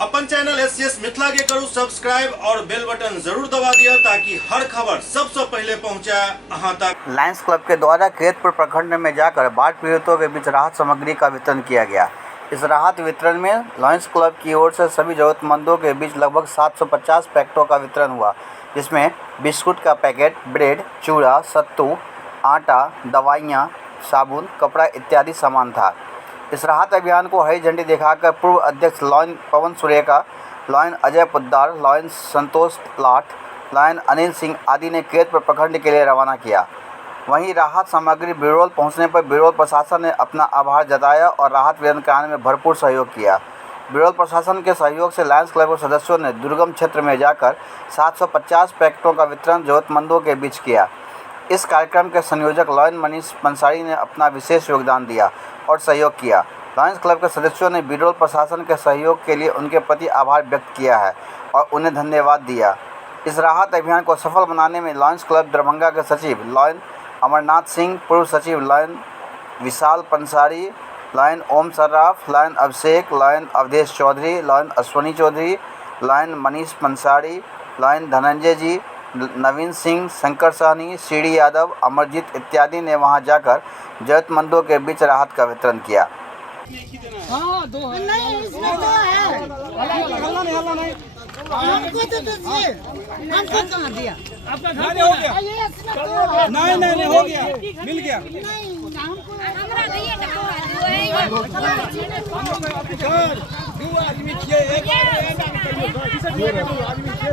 अपन channel SCS Mithila के करू subscribe और बेल बटन जरूर दबा दिया ताकि हर खबर सबसे पहले पहुंचा अहां तक। लायंस क्लब के द्वारा केतपुर प्रखंड में जाकर बाढ़ पीड़ितों के बीच राहत सामग्री का वितरण किया गया। इस राहत वितरण में लायंस क्लब की ओर से सभी जरूरतमंदों के बीच लगभग 750 पैकेटों का वितरण हुआ, जिसमें बिस्कुट का पैकेट, ब्रेड, चूड़ा, सत्तू, आटा, दवाइयाँ, साबुन, कपड़ा इत्यादि सामान था। इस राहत अभियान को हरी झंडी दिखाकर पूर्व अध्यक्ष लॉयन पवन सुरेका, लॉयन अजय पुद्दार, लॉयन संतोष लाठ, लॉयन अनिल सिंह आदि ने केतपुर प्रखंड के लिए रवाना किया। वहीं राहत सामग्री बिरोल पहुंचने पर बिरोल प्रशासन ने अपना आभार जताया और राहत वितरण कराने में भरपूर सहयोग किया। बिरोल प्रशासन के सहयोग से लायंस क्लब के सदस्यों ने दुर्गम क्षेत्र में जाकर 750 पैकेटों का वितरण जरूरतमंदों के बीच किया। इस कार्यक्रम के संयोजक लॉयन मनीष पंसारी ने अपना विशेष योगदान दिया और सहयोग किया। लायंस क्लब के सदस्यों ने बिरोल प्रशासन के सहयोग के लिए उनके प्रति आभार व्यक्त किया है और उन्हें धन्यवाद दिया। इस राहत अभियान को सफल बनाने में लायंस क्लब दरभंगा के सचिव लॉयन अमरनाथ सिंह, पूर्व सचिव lion Vishal Pansari, lion Om Sarraf, lion Abhishek, lion Awadhesh Chaudhary, lion Ashwani Chaudhary, lion Manish Pansari, lion Dhananjay ji, Naveen Singh, Shankar Sahani, CD Yadav, Amarjeet इत्यादि ने वहां जाकर जरूरतमंदों के बीच राहत का वितरण किया। हाँ, दो है। नहीं, इसमें दो है। हल्ला नहीं। हमको तो दीजिए। हमको कहाँ दिया? आपका घर हो गया? ये इसमें दो है। नहीं हो गया, मिल गया। नहीं, हमको हमरा दिए ना दो आदमी छे, एक आदमी छे।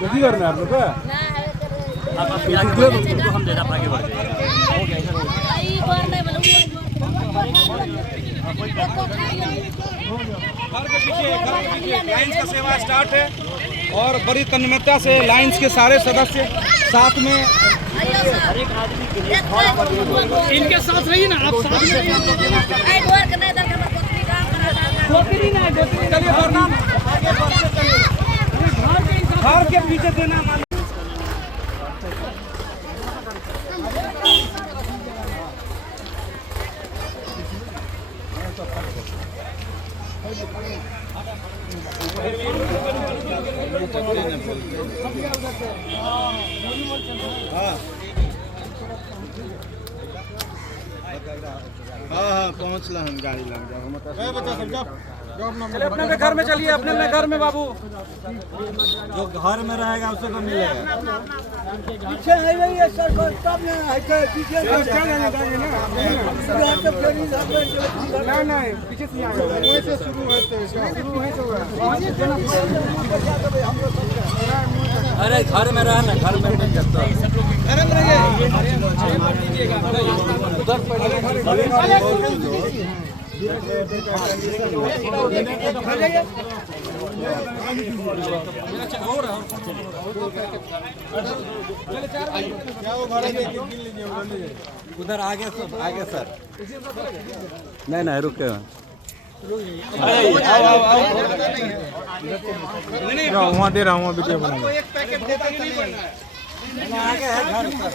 करना है आप लोग का? हम ज्यादा आगे बढ़ घर के पीछे लायंस का सेवा स्टार्ट है और बड़ी तन्मयता से लायंस के सारे सदस्य साथ में इनके साथ रहिए ना, आप साथ घर के पीछे देना। हाँ पहुँचला हम, गाड़ी लग जाओ। चलिए अपने घर में, चलिए अपने घर में बाबू। जो घर में रहेगा उसे तो मिलेगा। पीछे है ये सर तब ना है पीछे नहीं पीछे से आएगा, से शुरू अरे घर में रहना, घर में नहीं करता। घर में उधर आगे सर नहीं रुके वहाँ दे रहा हूँ वीडियो बना। एक पैकेट देता ही नहीं बनना है। आगे है घर सर।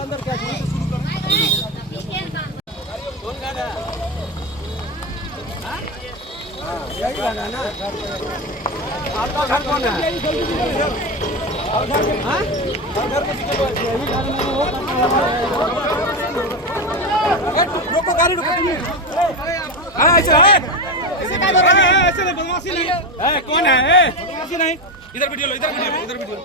अंदर क्या यही गाना ना। आपका घर कौन है? रोको गाड़ी, रोको ऐसे नहीं, बदमाशी नहीं। कौन है? बदमाशी नहीं। इधर वीडियो लो, इधर वीडियो।